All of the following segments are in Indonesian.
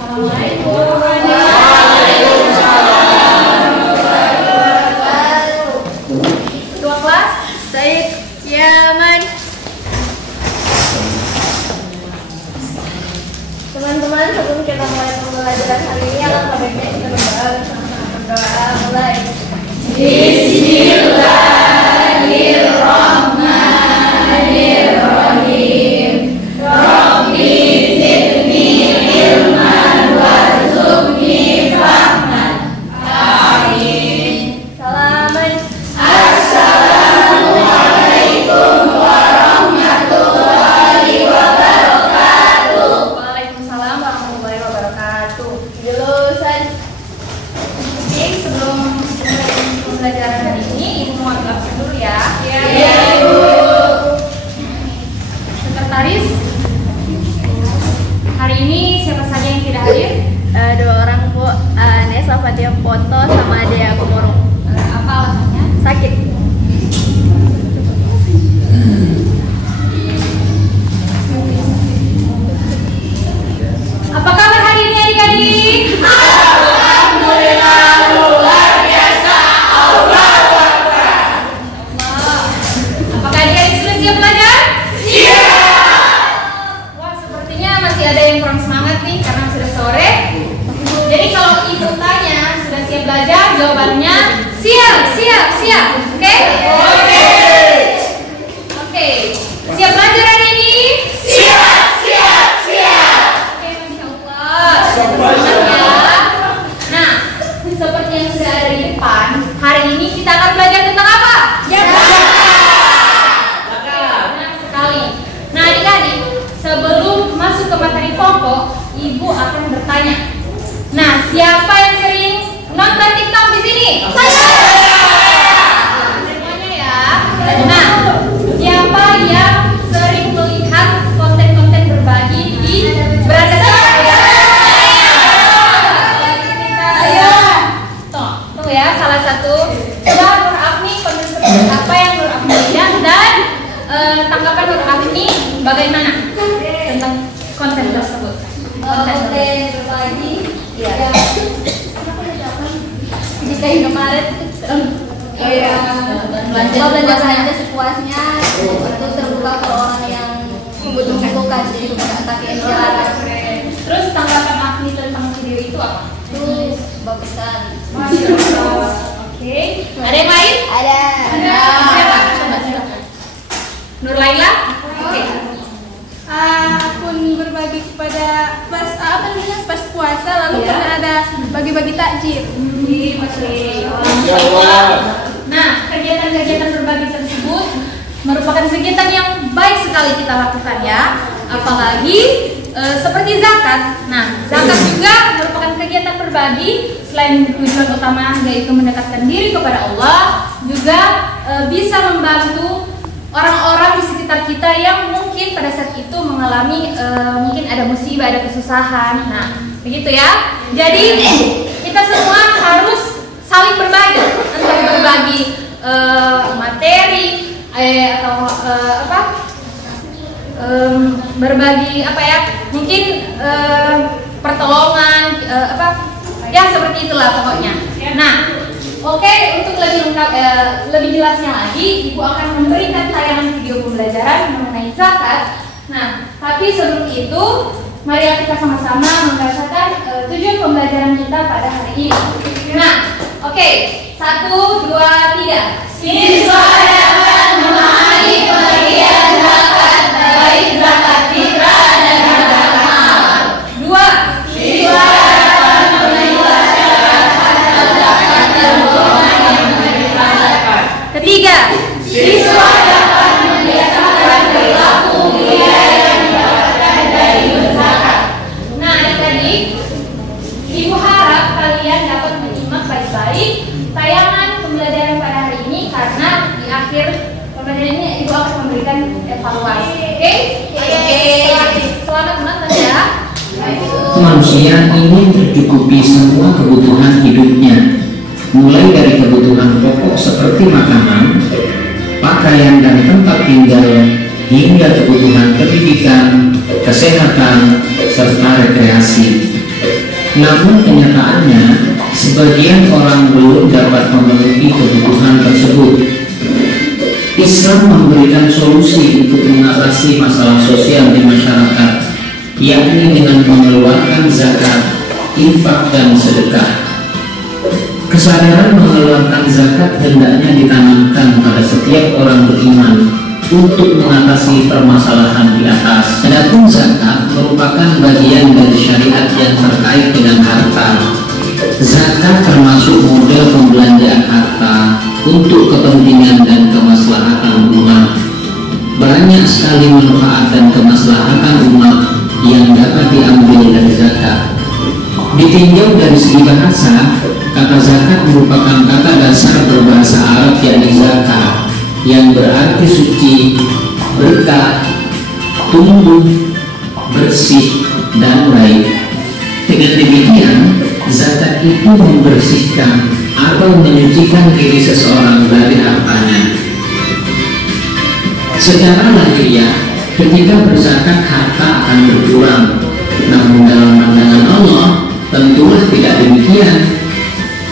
Assalamualaikum. Ketua kelas, Said Yaman. Teman-teman, sebelum kita mulai pembelajaran hari ini, alangkah baiknya kita berdoa bersama-sama. Berdoa mulai. Bismillahirrahmanirrahim. Rabbi zidni ilman warzuqni fahman. Amin. Salaman. Assalamualaikum warahmatullahi wabarakatuh. Waalaikumsalam warahmatullahi wabarakatuh. Jurusan. Oke, sebelum pembelajaran hari ini, Ibu mau absen dulu ya. Iya, Ibu. Sekretaris, hari ini siapa saja yang tidak hadir? Dua orang, Bu. Nesa Fatia Foto sama Dea Komoro. Apa alasannya? Sakit. Apa kabar hari ini adik-adik? Alhamdulillah luar biasa. Allahu Akbar. Apakah adik-adik sudah siap belajar? Siap. Wah, sepertinya masih ada yang kurang semangat nih karena sudah sore. Jadi kalau ibu tanya sudah siap belajar, jawabannya siap, siap, siap. Oke? Oke. Siap belajar hari ini? Siap, siap, siap. Oke, Masya Allah. Semangat ya. Nah, seperti yang sudah ada di depan, hari ini kita akan belajar tentang apa? Benar sekali. Nah, adik-adik, sebelum masuk ke materi pokok, ibu akan bertanya. Nah, siapa yang sering nonton TikTok di sini? Semuanya ya. Nah, siapa yang sering melihat konten-konten berbagi di beranda Tuh ya, salah satu. Ya, Nur Afni, konten seperti apa yang Nur Afni lihat dan tanggapan Nur Afni bagaimana tentang konten tersebut? Konten berbagi. Ya. Jika Indomaret belanja saja sepuasnya, itu terbuka ke orang yang membutuhkan, jadi bukan kaki yang jalan. Terus tanggapan Afni tentang video itu apa? Itu bagus sekali. Masya Allah. Oke. Ada yang lain? Ada. Siapa? Coba silakan. Nur Laila? Oke. Akun berbagi kepada pas puasa, lalu pernah ada bagi-bagi takjil. Masya Allah. Nah, kegiatan-kegiatan berbagi tersebut merupakan kegiatan yang baik sekali kita lakukan ya. Apalagi seperti zakat. Nah, zakat juga merupakan kegiatan berbagi. Selain tujuan utama yaitu mendekatkan diri kepada Allah, juga bisa membantu orang-orang di sekitar kita yang mungkin pada saat itu mengalami mungkin ada musibah, ada kesusahan. Nah, begitu ya. Jadi kita semua harus saling berbagi, entah berbagi materi atau berbagi apa ya? Mungkin pertolongan ya seperti itulah pokoknya. Nah, oke, untuk lebih lengkap, lebih jelasnya lagi, Ibu akan memberikan tayangan video pembelajaran mengenai zakat. Nah, tapi sebelum itu, mari kita sama-sama membacakan tujuan pembelajaran kita pada hari ini. Nah, oke, 1, 2, 3. Siswa dapat memahami pengertian zakat, baik zakat fitrah dan zakat mal. 2. Siswa dapat menjelaskan zakat dan golongan yang menerima zakat. 3. Siswa dapat membiasakan perilaku mulia yang didapatkan dari berzakat. Nah, adik-adik, Ibu harap kalian dapat menyimak baik-baik tayangan pembelajaran pada hari ini karena di akhir pembelajaran ini Ibu akan memberikan evaluasi. Oke? Selamat menonton ya. Manusia ingin tercukupi semua kebutuhan hidupnya, mulai dari kebutuhan pokok seperti makanan, pakaian dan tempat tinggal, hingga kebutuhan pendidikan, kesehatan, serta rekreasi. Namun kenyataannya, sebagian orang belum dapat memenuhi kebutuhan tersebut. Islam memberikan solusi untuk mengatasi masalah sosial di masyarakat, yakni dengan mengeluarkan zakat, infak, dan sedekah. Kesadaran mengeluarkan zakat hendaknya ditanamkan pada setiap orang beriman untuk mengatasi permasalahan di atas. Adapun zakat merupakan bagian dari syariat yang terkait dengan harta. Zakat termasuk model pembelanjaan harta untuk kepentingan dan kemaslahatan umat. Banyak sekali manfaat dan kemaslahatan umat yang dapat diambil dari zakat. Ditinjau dari segi bahasa, kata zakat merupakan kata dasar berbahasa Arab yakni zakat, yang berarti suci, berkah, tumbuh, bersih, dan baik. Dengan demikian, zakat itu membersihkan atau menyucikan diri seseorang dari hartanya. Secara lahiriah, ketika berzakat harta akan berkurang, namun dalam pandangan Allah tentulah tidak demikian,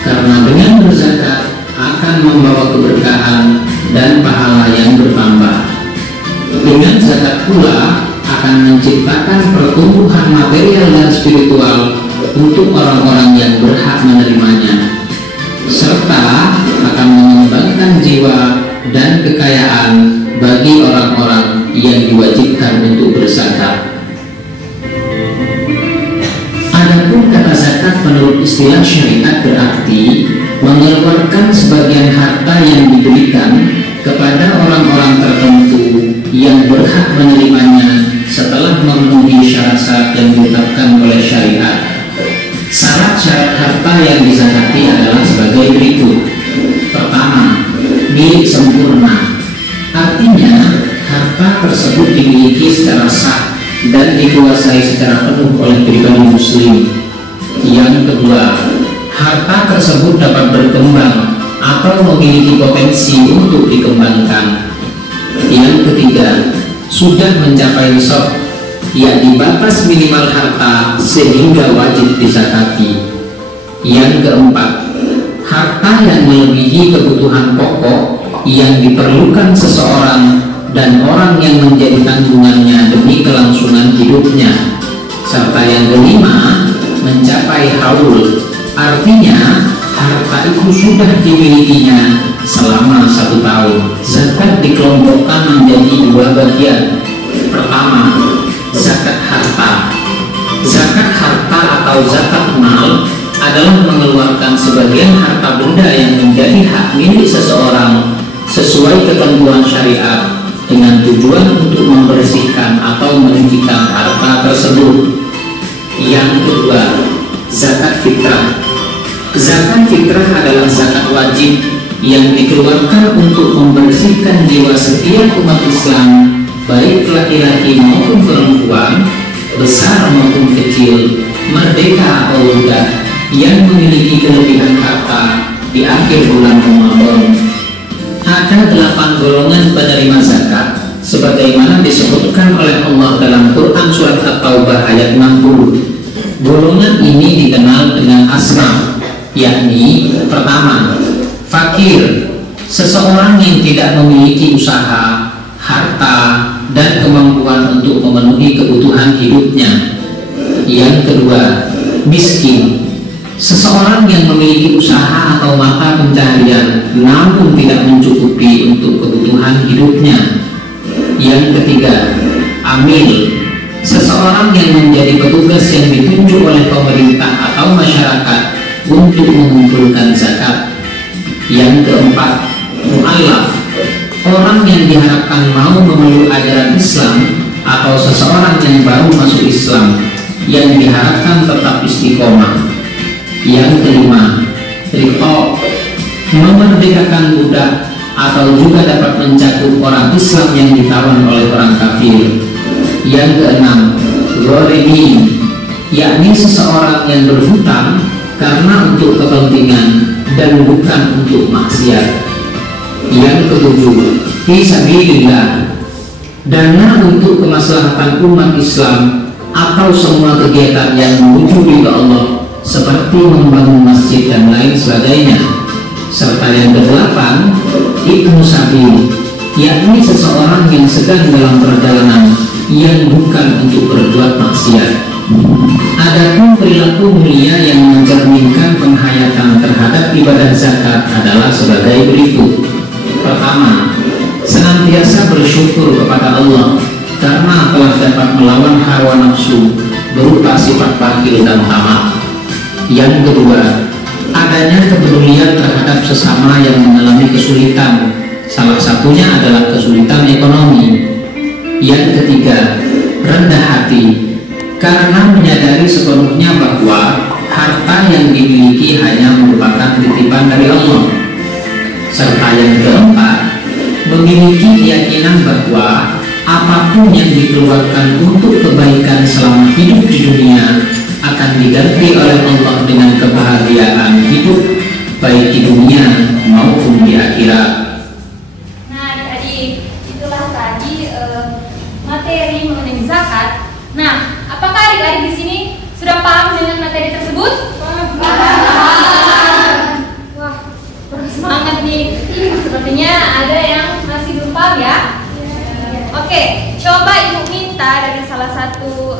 karena dengan berzakat akan membawa keberkahan dan pahala yang bertambah. Dengan zakat pula akan menciptakan pertumbuhan material dan spiritual untuk orang-orang yang berhak menerimanya, serta akan mengembangkan jiwa dan kekayaan bagi orang-orang yang diwajibkan untuk berzakat. Adapun kata zakat menurut istilah syariat berarti mengeluarkan sebagian harta yang diberikan kepada orang-orang tertentu yang berhak menerimanya setelah memenuhi syarat-syarat yang ditetapkan oleh syariat. Syarat-syarat harta yang dizakati adalah sebagai berikut. Pertama, milik sempurna. Artinya, harta tersebut dimiliki secara sah dan dikuasai secara penuh oleh pribadi muslim. Yang kedua, harta tersebut dapat berkembang atau memiliki potensi untuk dikembangkan. Yang ketiga, sudah mencapai nisab, yakni batas minimal harta sehingga wajib dizakati. Yang keempat, harta yang melebihi kebutuhan pokok yang diperlukan seseorang dan orang yang menjadi tanggungannya demi kelangsungan hidupnya. Serta yang kelima, mencapai haul, artinya harta itu sudah dimilikinya selama 1 tahun. Zakat dikelompokkan menjadi 2 bagian. Pertama, zakat harta. Zakat harta atau zakat mal adalah mengeluarkan sebagian harta benda yang menjadi hak milik seseorang sesuai ketentuan syariat dengan tujuan untuk membersihkan atau menyucikan harta tersebut. Yang kedua, zakat fitrah. Zakat fitrah adalah zakat wajib yang dikeluarkan untuk membersihkan jiwa setiap umat Islam, baik laki-laki maupun perempuan, besar maupun kecil, merdeka atau budak, yang memiliki kelebihan harta di akhir bulan Ramadan. Ada 8 golongan penerima zakat sebagaimana disebutkan oleh Allah dalam Quran surat At-Taubah ayat 60. Golongan ini dikenal dengan asnaf, yakni pertama, fakir, seseorang yang tidak memiliki usaha, harta, dan kemampuan untuk memenuhi kebutuhan hidupnya. Yang kedua, miskin, seseorang yang memiliki usaha atau mata pencaharian namun tidak mencukupi untuk kebutuhan hidupnya. Yang ketiga, amil, seseorang yang menjadi petugas yang ditunjuk oleh pemerintah atau masyarakat untuk mengumpulkan zakat. Yang keempat, mu'allaf, orang yang diharapkan mau memeluk ajaran Islam atau seseorang yang baru masuk Islam yang diharapkan tetap istiqomah. Yang kelima, riqab, memerdekakan budak atau juga dapat mencakup orang Islam yang ditawan oleh orang kafir. Yang keenam, gharimin, yakni seseorang yang berhutang karena untuk kepentingan dan bukan untuk maksiat. Yang ketujuh, fisabilillah, dana untuk kemaslahatan umat Islam atau semua kegiatan yang menuju ridha Allah seperti membangun masjid dan lain sebagainya. Serta yang kedelapan, ibnu sabil, yakni seseorang yang sedang dalam perjalanan yang bukan untuk berbuat maksiat. Adapun perilaku mulia yang mencerminkan penghayatan terhadap ibadah zakat adalah sebagai berikut. Pertama, senantiasa bersyukur kepada Allah karena telah dapat melawan hawa nafsu berupa sifat bakhil dan tamak. Yang kedua, adanya kepedulian terhadap sesama yang mengalami kesulitan, salah satunya adalah kesulitan ekonomi. Yang ketiga, rendah hati karena menyadari sepenuhnya bahwa harta yang dimiliki hanya merupakan titipan dari Allah. Serta yang keempat, memiliki keyakinan bahwa apapun yang dikeluarkan untuk kebaikan selama hidup di dunia akan diganti oleh Allah dengan kebahagiaan hidup baik di dunia maupun di akhirat. Nah, adik-adik, itulah tadi materi mengenai zakat. Nah, apakah adik-adik di sini sudah paham dengan materi tersebut? Paham. Wah, semangat nih. Sepertinya ada yang masih belum paham ya. Oke, coba ibu minta dari salah satu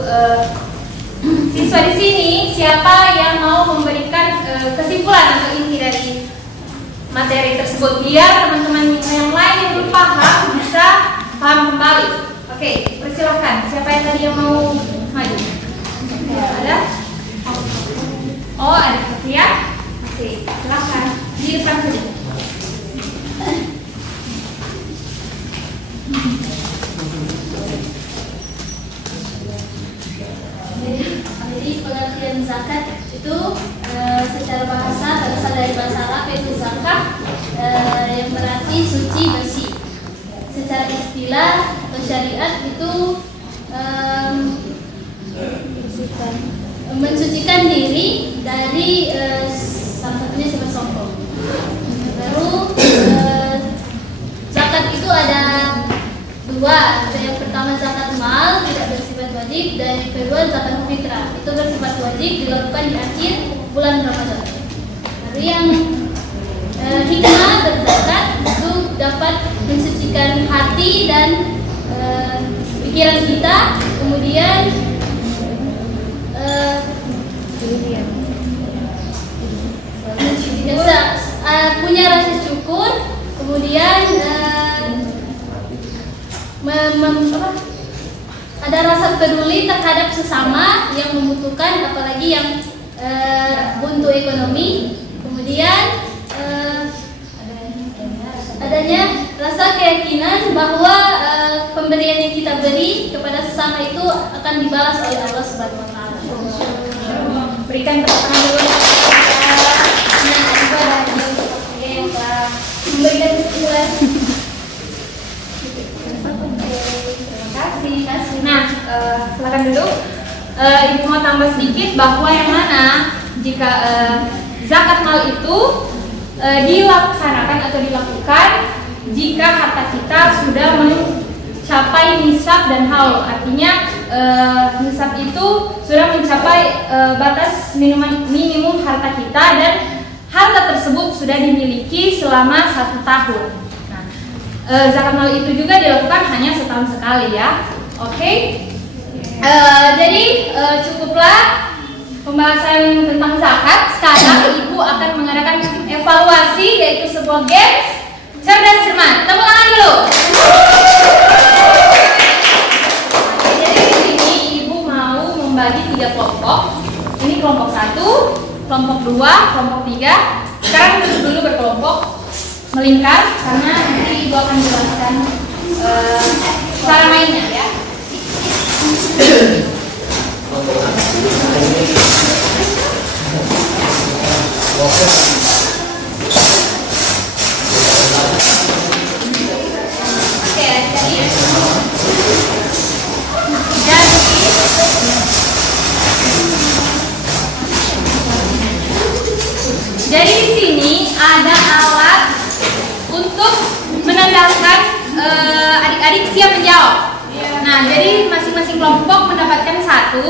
siswa di sini, siapa yang mau memberikan kesimpulan atau inti dari materi tersebut, biar teman-teman yang lain yang belum paham bisa paham kembali. Oke, persilahkan. Siapa yang tadi yang mau maju? Ada? Oh, ada ya? Oke, silahkan. Di depan saja. Jadi pengertian zakat itu secara bahasa berasal dari bahasa Arab yaitu zakat, yang berarti suci bersih. Secara istilah atau syariat itu mensucikan diri dari salah satunya sifat sombong. Baru zakat itu ada dua. Yang pertama zakat mal tidak bersifat wajib, dan yang kedua zakat fitrah itu bersifat wajib dilakukan di akhir bulan Ramadan. Lalu yang hikmah berzakat itu dapat mensucikan hati dan pikiran kita, kemudian punya rasa syukur, kemudian ada rasa peduli terhadap sesama yang membutuhkan, apalagi yang buntu ekonomi. Kemudian adanya rasa keyakinan bahwa pemberian yang kita beri kepada sesama itu akan dibalas oleh Allah Subhanahu wa taala. Berikan tepuk tangan dulu. Nah, juga ada yang telah memberikan kesimpulan. Terima kasih. Nah, silakan duduk. Ibu mau tambah sedikit bahwa yang mana jika zakat mal itu dilaksanakan atau dilakukan jika harta kita sudah mencapai nisab dan haul. Artinya nisab itu sudah mencapai batas minimum harta kita dan harta tersebut sudah dimiliki selama 1 tahun. Nah, zakat mal itu juga dilakukan hanya setahun sekali ya. Oke. Jadi cukuplah pembahasan tentang zakat. Sekarang ibu akan mengadakan evaluasi, yaitu sebuah games cerdas cermat. Tepuk tangan dulu. Jadi di sini ibu mau membagi 3 kelompok. Ini kelompok 1, kelompok 2, kelompok 3. Sekarang duduk dulu berkelompok, melingkar, karena nanti ibu akan jelaskan cara mainnya ya. Jadi di sini ada alat untuk menandakan adik-adik siap menjawab. Nah, jadi masing-masing kelompok mendapatkan 1.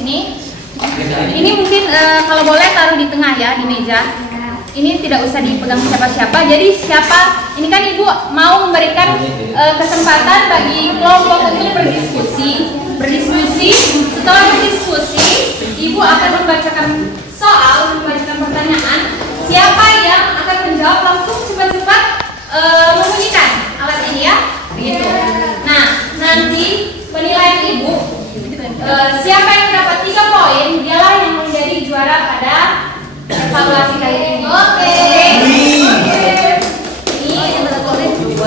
Ini Ini mungkin kalau boleh taruh di tengah ya, di meja. Ini tidak usah dipegang siapa-siapa. Jadi siapa, ini kan ibu mau memberikan kesempatan bagi kelompok untuk berdiskusi. Setelah berdiskusi, ibu akan membacakan soal, membacakan pertanyaan. Siapa yang akan menjawab langsung cepat-cepat membunyikan alat ini ya, begitu. Nah, nanti penilaian ibu, siapa yang mendapat 3 poin, dialah yang menjadi juara pada evaluasi kali ini. Oke. Ini yang tertulis 2.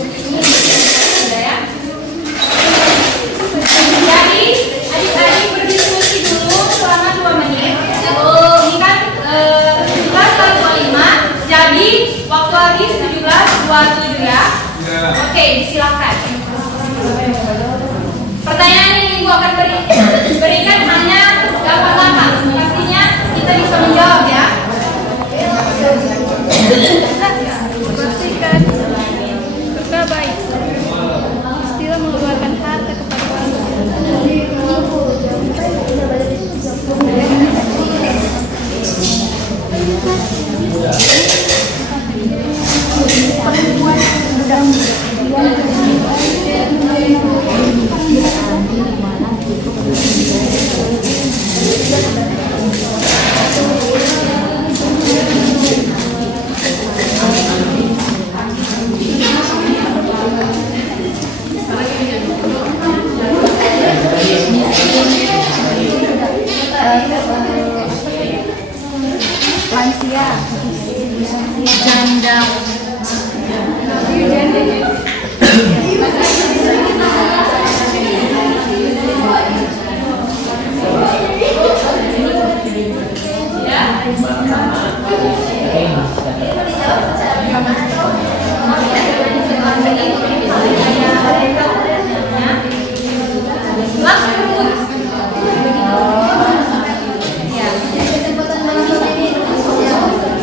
Ini sudah ya. Jadi adik-adik berdiskusi dulu selama 2 menit. Ini kan 17:25. Jadi waktu habis 17:27 ya. Oke, silakan. Pertanyaan yang ibu akan berikan hanya gampang-gampang. Pastinya kita bisa menjawab ya. Bersihkan serta baik. Istilah mengeluarkan harta kepada orang lain. Lansia, janda,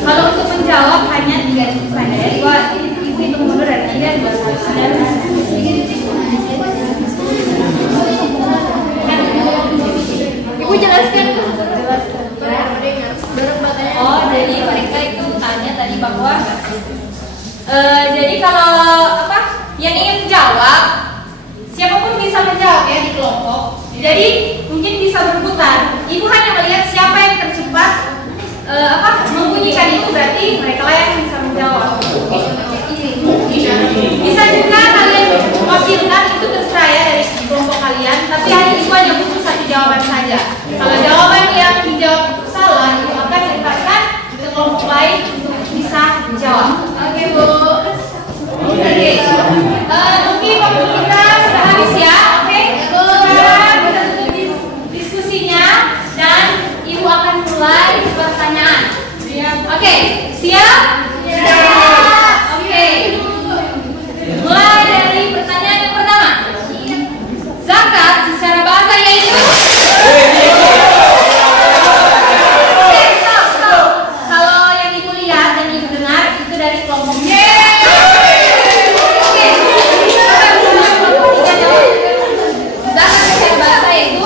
Kalau untuk menjawab hanya 3 detik saja ya. Ibu hitung mundur dari 3, 2, 1. Ibu jelaskan. Oh, jadi mereka itu tanya tadi bahwa jadi kalau apa yang ingin menjawab, siapapun bisa menjawab ya di kelompok. Jadi mungkin bisa berebutan. Ibu hanya melihat siapa yang tercepat membunyikan itu, berarti mereka lah yang bisa menjawab. Bisa juga kalian wakilkan, itu terserah ya dari kelompok kalian. Tapi ibu hanya butuh 1 jawaban saja. Kalau jawaban yang dijawab salah, ibu akan limpahkan ke kelompok lain untuk bisa menjawab. Oke bu. Oke. Mungkin waktu kita sudah habis ya. Oke. Sekarang kita tutup diskusinya dan ibu akan mulai pertanyaan. Oke, siap? Siap. Oke. Mulai dari pertanyaan yang pertama. Zakat secara bahasa yaitu? Oke, stop. Kalau yang ibu lihat dan ibu dengar itu dari kelompok. Oke. Zakat secara bahasa yaitu?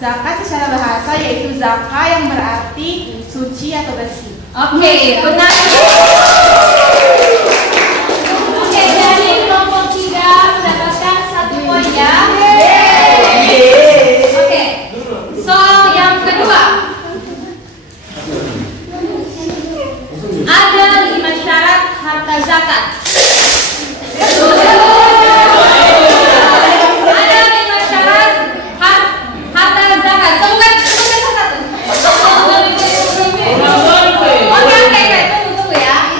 Zakat secara bahasa yaitu zakah yang berarti suci atau bersih. Oke, benar. Oke, jadi kelompok 3 mendapatkan 1 poin ya. Oke, soal yang kedua. Ada 5 syarat harta zakat. Ada 5 syarat harta zakat. Sebutkan satu. Oke, tunggu ya.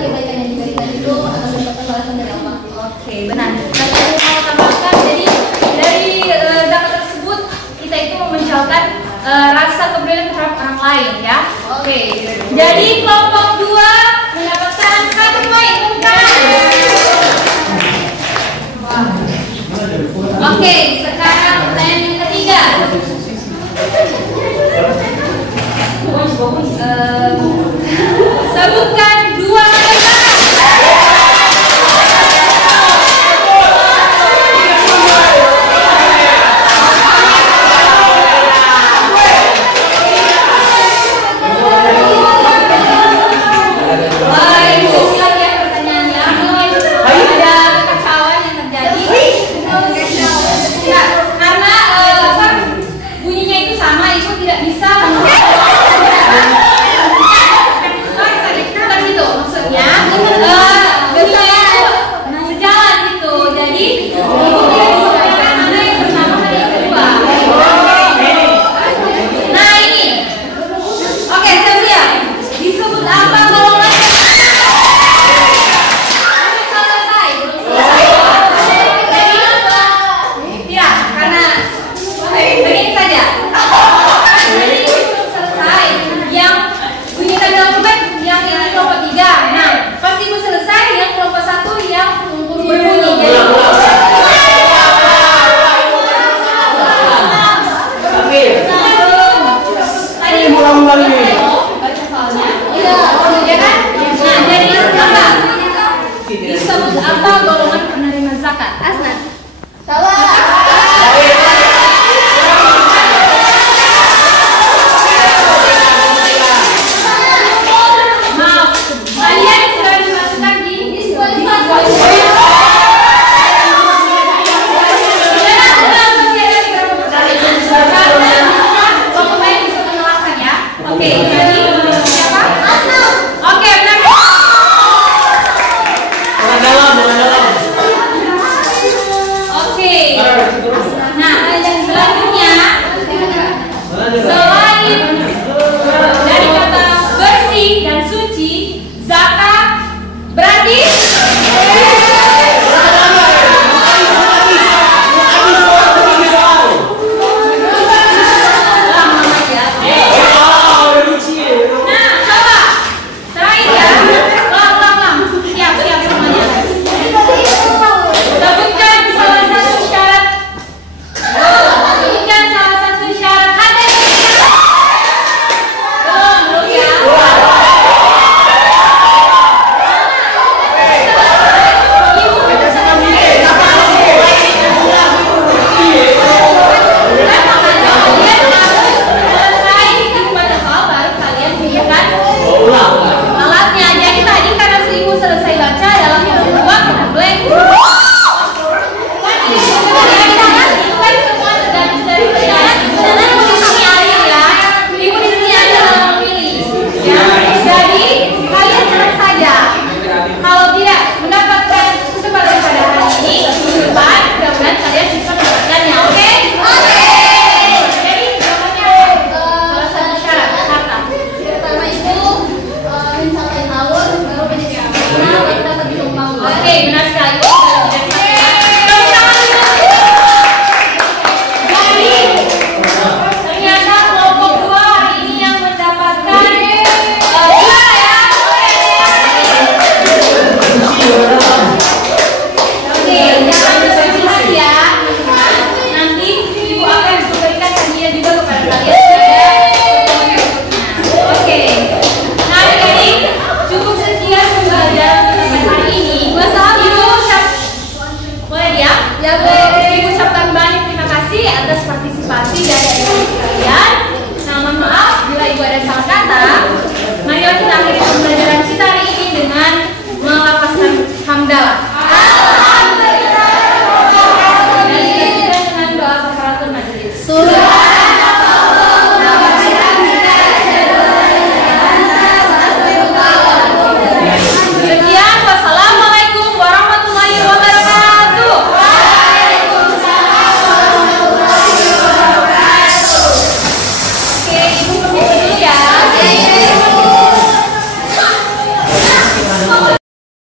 kebaikan yang diberikan itu akan mendapatkan balasan dari Allah. Oke, benar. Tadi aku mau tambahkan, jadi dari zakat tersebut kita itu memunculkan rasa kepedulian terhadap orang lain ya. Oke. Jadi kelompok 2